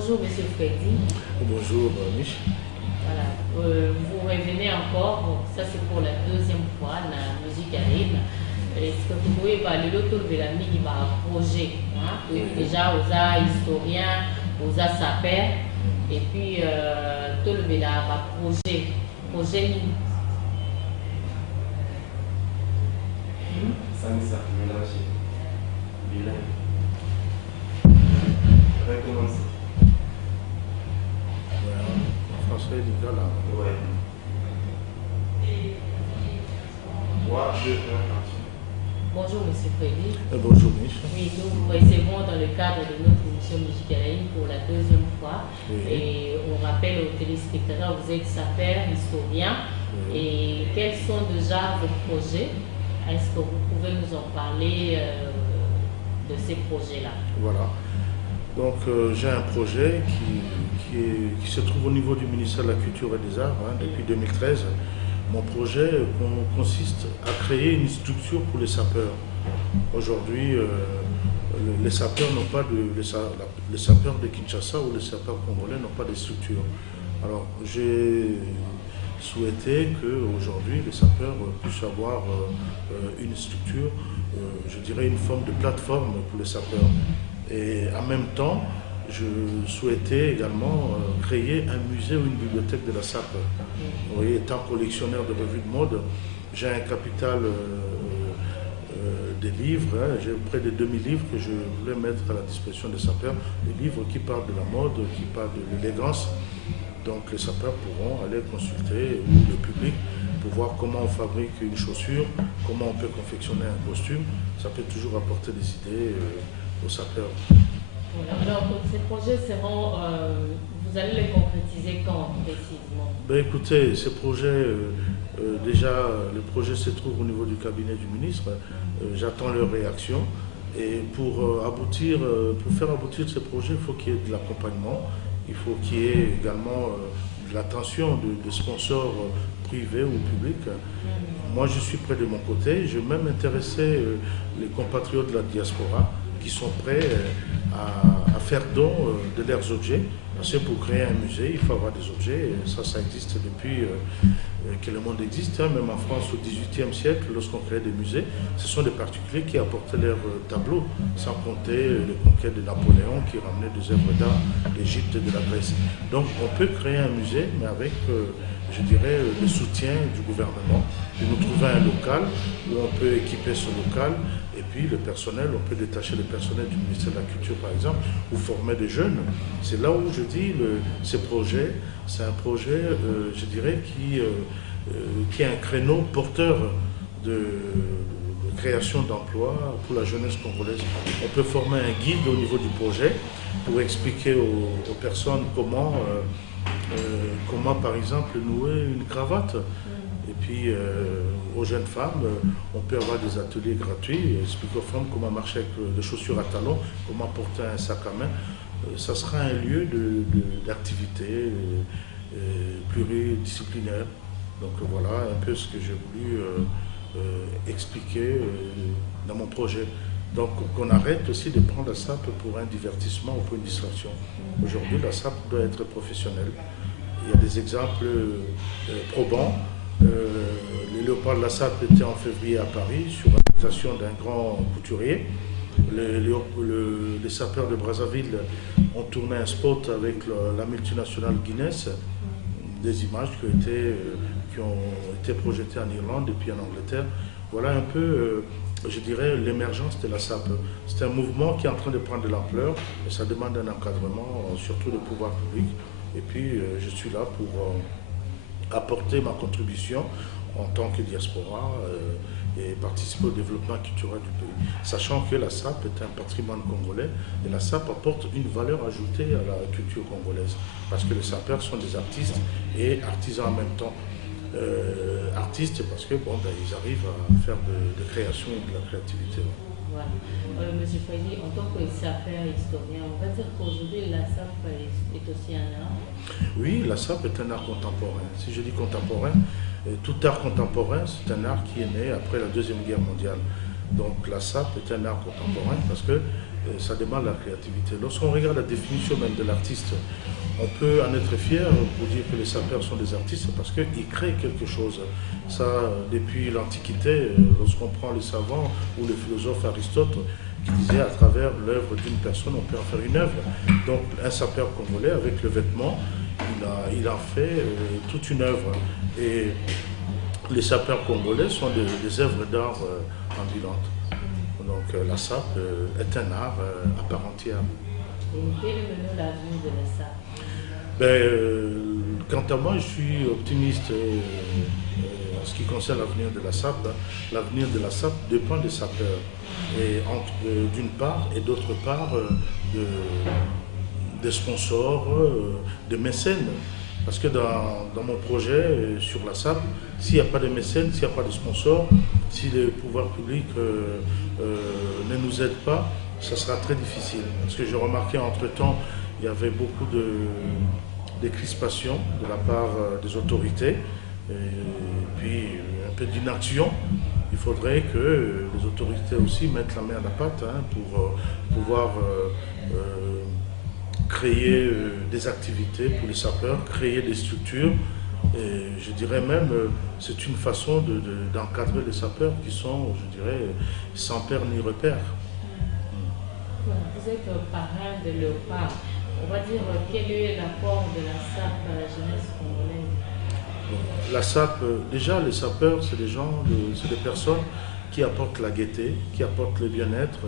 Bonjour, Monsieur Freddy. Bonjour, Mich. Voilà. Vous revenez encore, bon, ça c'est pour la deuxième fois, dans la musique caraïbe. Est-ce que vous pouvez parler de tout le qui va projet hein? Déjà, aux arts historiens, aux arts sapeurs, et puis tout le projet. Projet. Ça me ça mélanger. Bilingue. Recommencer. En français, il y a là. Ouais. 3, 2, 1, Bonjour, Monsieur Freddy. Bonjour, Mich. Oui, nous vous recevons dans le cadre de notre émission musicale pour la deuxième fois. Oui. Et on rappelle aux téléspectateurs, vous êtes sapeur, historien. Oui. Et quels sont déjà vos projets? Est-ce que vous pouvez nous en parler de ces projets-là? Voilà. Donc, j'ai un projet qui se trouve au niveau du ministère de la Culture et des Arts depuis 2013. Mon projet consiste à créer une structure pour les sapeurs. Aujourd'hui, les sapeurs n'ont pas les sapeurs de Kinshasa ou les sapeurs congolais n'ont pas de structure. Alors, j'ai souhaité qu'aujourd'hui les sapeurs puissent avoir une structure, je dirais une forme de plateforme pour les sapeurs. Et en même temps, je souhaitais également créer un musée ou une bibliothèque de la SAP. Vous voyez, étant collectionneur de revues de mode, j'ai un capital des livres, j'ai près de 2000 livres que je voulais mettre à la disposition des sapeurs, des livres qui parlent de la mode, qui parlent de l'élégance. Donc les sapeurs pourront aller consulter, ou le public, pour voir comment on fabrique une chaussure, comment on peut confectionner un costume. Ça peut toujours apporter des idées aux sapeurs. Voilà. Alors, ces projets seront, vous allez les concrétiser quand précisément? Ben, écoutez, ces projets, déjà, le projet se trouve au niveau du cabinet du ministre. J'attends leur réaction. Et pour faire aboutir ces projets, il faut qu'il y ait de l'accompagnement. Il faut qu'il y ait également de l'attention de sponsors privés ou publics. Moi, je suis prêt de mon côté. J'ai même intéressé les compatriotes de la diaspora qui sont prêts à faire don de leurs objets. Parce que pour créer un musée, il faut avoir des objets. Et ça existe depuis que le monde existe. Même en France, au XVIIIe siècle, lorsqu'on créait des musées, ce sont des particuliers qui apportaient leurs tableaux, sans compter les conquêtes de Napoléon qui ramenaient des œuvres d'art d'Égypte et de la Grèce. Donc on peut créer un musée, mais avec, je dirais, le soutien du gouvernement, de nous trouver un local où on peut équiper ce local. Et puis le personnel, on peut détacher le personnel du ministère de la Culture par exemple, ou former des jeunes. C'est là où je dis, ce projet, c'est un projet, je dirais, qui est un créneau porteur de création d'emplois pour la jeunesse congolaise. On peut former un guide au niveau du projet pour expliquer aux personnes comment par exemple nouer une cravate. Et puis aux jeunes femmes, on peut avoir des ateliers gratuits, expliquer aux femmes comment marcher avec les chaussures à talons, comment porter un sac à main. Ça sera un lieu d'activité pluridisciplinaire. Donc voilà un peu ce que j'ai voulu expliquer dans mon projet. Donc qu'on arrête aussi de prendre la SAP pour un divertissement ou pour une distraction. Aujourd'hui, la SAP doit être professionnelle. Il y a des exemples probants. Le Léopold de la SAP était en février à Paris sur l'invitation d'un grand couturier. Les sapeurs de Brazzaville ont tourné un spot avec la multinationale Guinness, des images qui ont été projetées en Irlande et puis en Angleterre. Voilà un peu, je dirais, l'émergence de la SAP. C'est un mouvement qui est en train de prendre de l'ampleur et ça demande un encadrement, surtout des pouvoirs publics. Et puis, je suis là pour apporter ma contribution en tant que diaspora et participer au développement culturel du pays. Sachant que la SAP est un patrimoine congolais et la SAP apporte une valeur ajoutée à la culture congolaise. Parce que les sapeurs sont des artistes et artisans en même temps. Artistes parce que ils arrivent à faire de création et de la créativité. Voilà. Monsieur Freddy, en tant que sapeur historien, on va dire qu'aujourd'hui la SAP est aussi un art. Oui, la SAP est un art contemporain. Si je dis contemporain, tout art contemporain, c'est un art qui est né après la Deuxième Guerre mondiale. Donc la SAP est un art contemporain parce que ça demande la créativité. Lorsqu'on regarde la définition même de l'artiste, on peut en être fier pour dire que les sapeurs sont des artistes parce qu'ils créent quelque chose. Ça, depuis l'Antiquité, lorsqu'on prend les savants ou le philosophe Aristote, qui disait à travers l'œuvre d'une personne, on peut en faire une œuvre. Donc un sapeur congolais, avec le vêtement, il a fait toute une œuvre. Et les sapeurs congolais sont des œuvres d'art ambulantes. Donc la SAP est un art à part entière. Et quel est maintenant l'avenir de la SAP? Quant à moi, je suis optimiste en ce qui concerne l'avenir de la SAP. L'avenir de la SAP dépend des sapeurs. Et d'une part et d'autre part des sponsors, des mécènes. Parce que dans mon projet sur la SAP, s'il n'y a pas de mécènes, s'il n'y a pas de sponsors, si les pouvoirs publics ne nous aident pas, ça sera très difficile. Parce que j'ai remarqué entre-temps, il y avait beaucoup de crispations de la part des autorités, et puis un peu d'inaction. Il faudrait que les autorités aussi mettent la main à la pâte pour pouvoir créer des activités pour les sapeurs, créer des structures. Et je dirais même, c'est une façon d'encadrer les sapeurs qui sont, je dirais, sans père ni repère. Vous êtes parrain de Léopard. On va dire, quel est l'apport de la SAP à la jeunesse congolaise? La SAP, déjà les sapeurs, c'est des personnes qui apportent la gaieté, qui apportent le bien-être,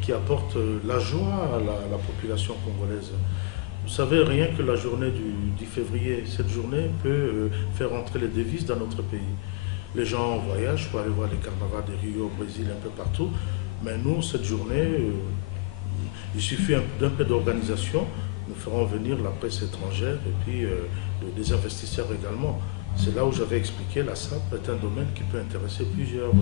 qui apportent la joie à la population congolaise. Vous savez, rien que la journée du 10 février, cette journée peut faire entrer les devises dans notre pays. Les gens voyagent pour aller voir les carnavals de Rio, au Brésil, un peu partout. Mais nous, cette journée, il suffit d'un peu d'organisation. Nous ferons venir la presse étrangère et puis des investisseurs également. C'est là où j'avais expliqué la SAP est un domaine qui peut intéresser plusieurs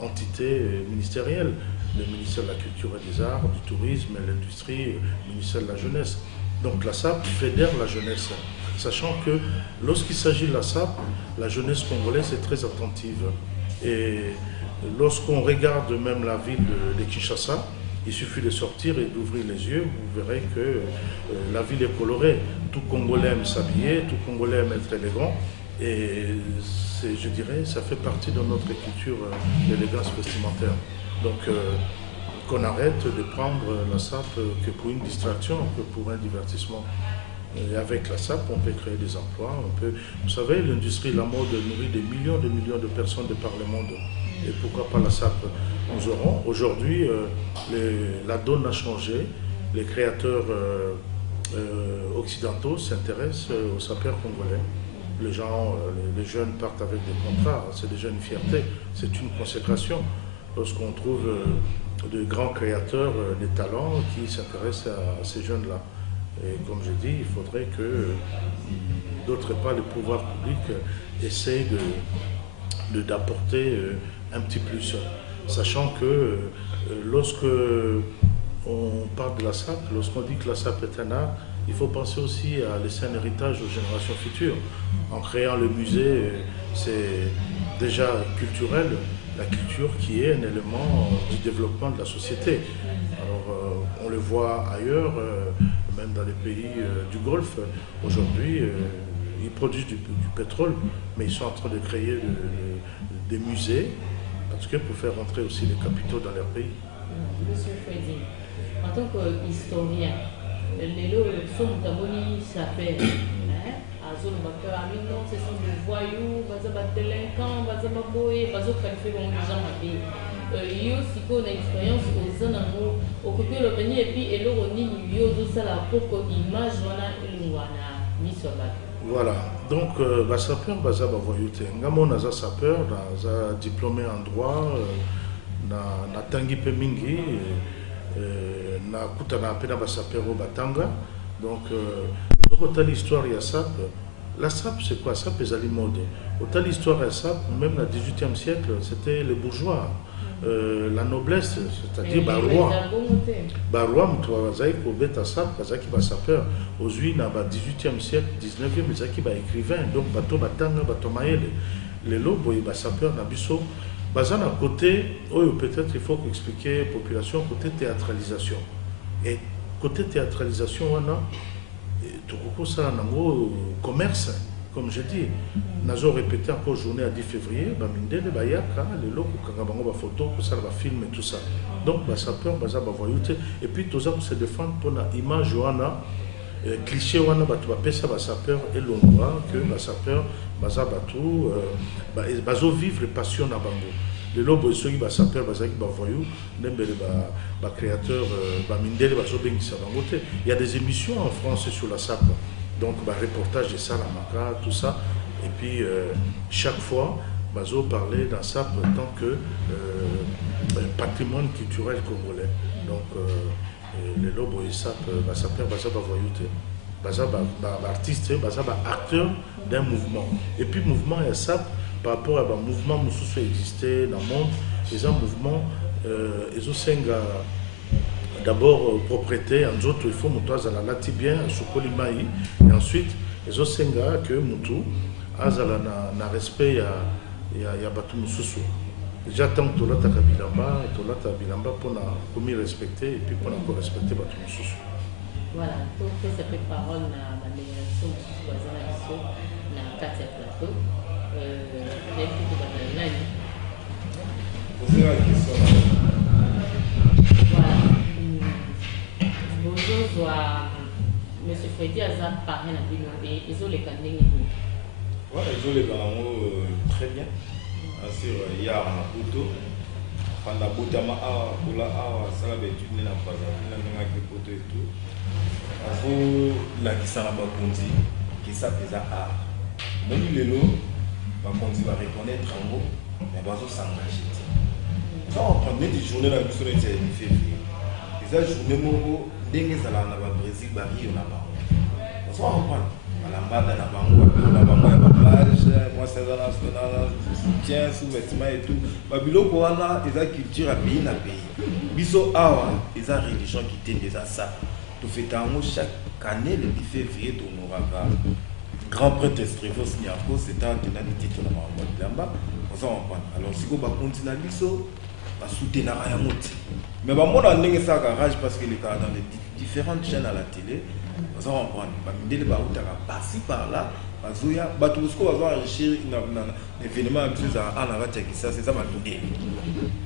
entités ministérielles. Le ministère de la Culture et des Arts, du Tourisme, l'Industrie, le ministère de la Jeunesse. Donc la SAP fédère la jeunesse, sachant que lorsqu'il s'agit de la SAP, la jeunesse congolaise est très attentive. Et lorsqu'on regarde même la ville de Kinshasa, il suffit de sortir et d'ouvrir les yeux, vous verrez que la ville est colorée. Tout Congolais aime s'habiller, tout Congolais aime être élégant. Et je dirais, ça fait partie de notre culture, l'élégance vestimentaire. Donc qu'on arrête de prendre la SAP que pour une distraction, que pour un divertissement. Et avec la SAP, on peut créer des emplois. Vous savez, l'industrie de la mode nourrit des millions de personnes de par le monde. Et pourquoi pas la SAP? Nous aurons aujourd'hui, la donne a changé. Les créateurs occidentaux s'intéressent aux sapeurs congolais. Les jeunes partent avec des contrats. C'est déjà une fierté, c'est une consécration. Lorsqu'on trouve de grands créateurs, des talents qui s'intéressent à ces jeunes-là. Et comme je dis, il faudrait que, d'autre part, les pouvoirs publics essayent d'apporter un petit plus. Sachant que lorsque on parle de la SAP, lorsqu'on dit que la SAP est un art, il faut penser aussi à laisser un héritage aux générations futures. En créant le musée, c'est déjà culturel, la culture qui est un élément du développement de la société. Alors on le voit ailleurs, même dans les pays du Golfe. Aujourd'hui, ils produisent du pétrole, mais ils sont en train de créer des musées, parce que pour faire rentrer aussi les capitaux dans leur pays. Monsieur Freddy, en tant qu'historien, les lots sont d'abonnés s'appellent. Non, ce sont des voyous, des délinquants, des boys, des qualifiés comme les gens m'appellent. Il y a aussi une expérience aux ans occupé le pays et puis il y a aussi la propre image voilà, donc sapeur, voyouté. Ngamo naza sapeur, naza diplômé en droit, na tangi pe mingi, na kutana pena sapeur au Batanga. Donc, autant l'histoire il y a SAP. La SAP, c'est quoi? SAP, c'est la mode. Autant l'histoire il y a SAP, même au XVIIIe siècle, c'était les bourgeois. La noblesse, c'est-à-dire Baroua. Baroua, Mtouazaï, Kobeta Sap, Kazaki Basapeur. Aujourd'hui, dans le XVIIIe siècle, 19e, ils étaient écrivains. Donc, Bato Batanga, Bato Maël. Les lobes, Basapeur, Nabiso. Bazan à côté, peut-être il faut expliquer la population côté théâtralisation. Et côté théâtralisation, on a tout ça en commerce, comme je dis. Nous avons répété encore journée à 10 février, Bamindele, Bayaka, les locaux, Kagabango, photo, ça va film et tout ça. Donc, ça peut, ça va voir. Et puis, tout ça, se défendre pour l'image, Johanna. Cliché wana batu bapesa basapeur elongwa que basapeur baza batu bazo vivre passion na bango lelo boy soki basapeur bazaki bavoyou ndembele ba créateur bamindele bazo bengisa bango te. Il y a des émissions en France sur la SAP, donc reportage de Salamaka tout ça, et puis chaque fois bazo parler dans SAP tant que patrimoine culturel congolais. Donc les lobes ils savent basapeur baza bavoyouté baza artiste baza acteur d'un mouvement, et puis mouvement et ça par rapport à un mouvement qui existait dans le monde. Les mouvements ils ont d'abord propriété en autres il faut monter à la lati bien sur Kolimaï, et ensuite ils ont que mutu azala na respect ya batu mususu. J'attends que tu as bilamba pour nous respecter et puis pour nous respecter votre ressource. Voilà, donc ça fait parole à la délégation de Boisana na Katia Plateau. Voilà. Bonjour, M. Freddy Azar parrain à Bino et ils ont les candidats. Ouais, ils ont les candidats très bien. Sur Yar na Poto, pendant Boutama Awa, Pola Awa, Salabétude, n'a pas de Poto et tout. Azo la Kisana Bakonzi, qui s'appelle Art. Même les lots, Bakonzi va reconnaître en mot, mais Bazo s'engager. Ça, on prend des journées là, sur le février. Les journées Moro, dès que ça va au Brésil, Barry, on a pas. Ça, on prend. Malambada na bango ya plage, moi c'est dans national, soutien, sous-vêtements et tout. Babilo Koana, ils ont culture à pays na pays. Biso awa, ils ont religion qui tient déjà ça. Tout fait en chaque année, le 10 février, on aura grand prêtre Strévos Niako, c'est un tenant de titre dans le monde là-bas. Alors si on va continuer à biso, on va soutenir à Yamout. Mais on va aller ça garage parce qu'il est dans les différentes chaînes à la télé. On va prendre Bamindele Baoutara par-ci par-là, Bazoya, Batousko va enrichir un événement à ça, c'est ça Bamindele.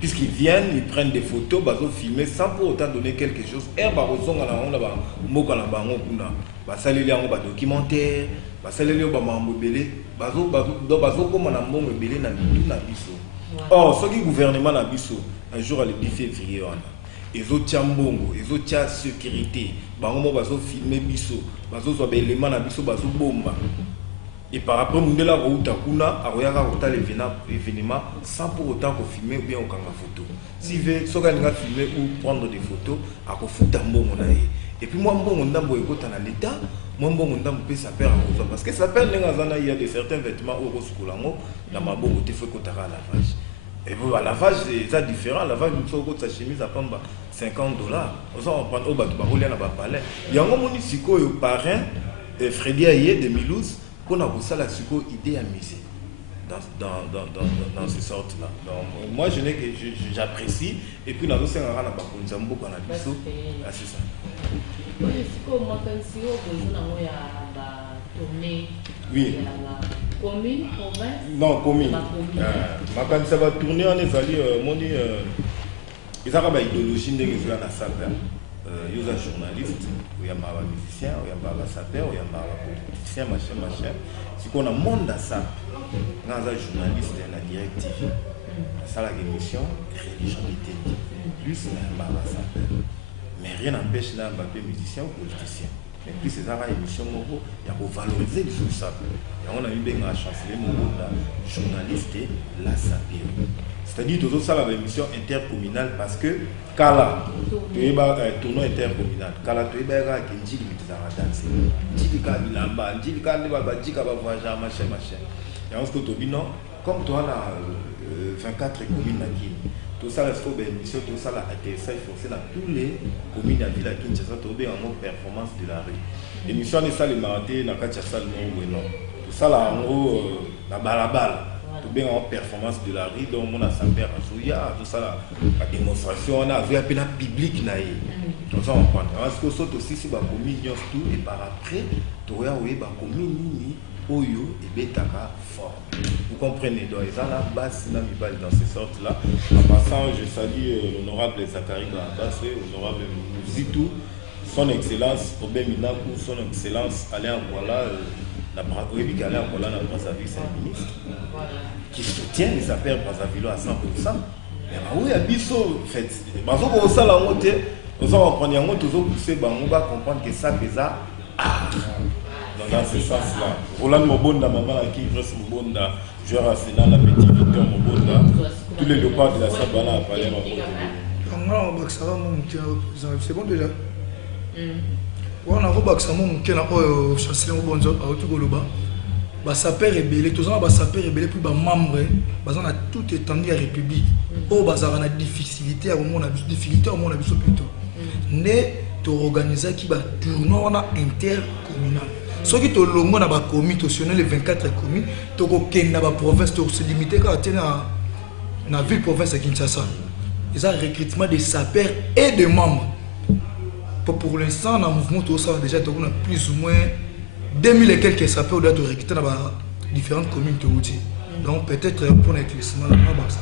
Puisqu'ils viennent, ils prennent des photos, Bazo filmer sans pour autant donner quelque chose. Et Barozon à la honte, Mokala Bango Kuna, Basalili en bas documentaire, Basalili en bas mobile, Bazo comme on a mon mobile na biso. Or, ce qui gouvernement na biso, un jour à le 10 février, ils ont tiambongo, ils ont tia sécurité. Bango bazo filmer biso, bazo so élément na biso bazo bomba. Et par rapport à la route kuna, aroyaka rota l'événement sans pour autant qu'on filmer ou bien au kanga photo. Si veut so ganga filmer ou prendre des photos, à ko futa mbongo na ye. Et puis moi mbongo ndambo ekota na l'état, moi mbongo ndambo pe ça perd en parce que ça perd ngazana il y a de certains vêtements au roskulango na mabongo te faut kota la lavage. Et vous, à lavage, c'est différent. Lavage, nous avons sa chemise à prendre $50. On va prendre au bateau, on va aller palais. Il y a un moment où le parrain, Freddy Aye de Milouz, qu'on a ça la psycho idée à miser dans ces sortes-là. Donc, moi, je n'ai que j'apprécie. Et puis, nous avons aussi un rang à Bakonzambo qu'on a vu. C'est ça. Oui. Commune, province? Non, commune. Quand ça va tourner, on est allé, ils ont une idéologie de la salle. Il y a un journaliste, il y a un musicien, il y a un sapeur, il y a un politicien, machin. Si on a un monde à ça, il y a un journaliste, la directive, ça la émission, religion plus un sapeur. Mais rien n'empêche là, un musicien ou politicien. Et puis ces émissions, il y a pour valoriser les ça. On a eu bien la chanceler journaliste la sapir. C'est-à-dire que ça la émission intercommunale parce que Kala, tu es tournoi intercommunal. Kala, tu es bien qui dit limite à la danse. Dit que il a bas, dit que il va dit qu'il va voyager machin. Et on se dit non, comme toi là 24 communes à Guinée. Tout ça, la émission, tout ça, la atterrissage forcé dans tous les communes à Ville à Kinshasa, tout bien en mode performance de la rue. L'émission est ça, les marathons, n'a qu'à ça le nom ou non. Tout ça, là, en gros, la balabala. bien en performance de la rue, donc on a sa père à tout ça, la démonstration, on a vu un peu la public naïe. Donc ça on prend. Parce que saute aussi si bakomi tout et par après, tu vois oui bakomi nini oyo et betaka fort. Vous comprenez donc ils ont la base dans ces sortes là. En passant, je salue l'honorable Zachary Barabas, l'honorable Mouzitou, son excellence Robert Minakou, son excellence Alain Angola. La Brazzaville qui allait en Colonne à Brazzaville, c'est un ministre qui soutient les affaires Brazzaville à 100%. Mais oui, à Bissau, en fait, parce qu'on sait la montée, on va prendre un mot, on va comprendre que ça pesa. Dans ce sens-là. Roland Mobonda, maman qui reste Mobonda, joueur Arsenal, la petite Victor Mobonda, tous les léopards de la Sabana à Palais. C'est bon déjà. On a rebaxé mon qui a chassé un bon job à Otugoloba. Basaper rebelle, tous les basaper rebelle plus bas membre, basant à tout étendu à République. Au bazar on a difficulté à mon avis, difficulté à mon avis plutôt. Né to organiser qui va tournoi on a intercommunal. Ce qui te longo na ba commis, to les 24 commis, to ko kenda ba province to se limiter quand tena na ville province de Kinshasa. Ils ont recrutement de sapeurs et de membres. Pour l'instant, dans le mouvement, tout ça, déjà, on a plus ou moins 2000 et quelques sapeurs de recruter dans différentes communes. Donc, peut-être pour l'éclaircissement, on va ça.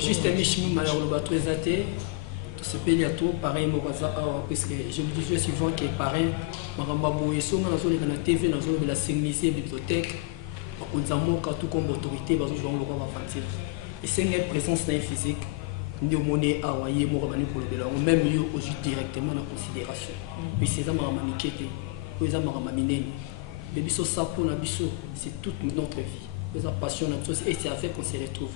Juste un michimi, malheureusement, très athée. Ce pays a tout pareil, parce que je me disais souvent que pareil, Maramba Boyeso, dans la TV, dans la sécurité, bibliothèque, on a tout comme autorité, parce que je vais le et c'est une présence physique, nous avons envoyé même mieux aujourd'hui directement en considération. Puis c'est ça, c'est toute notre vie. C'est passion et c'est avec qu'on se retrouve.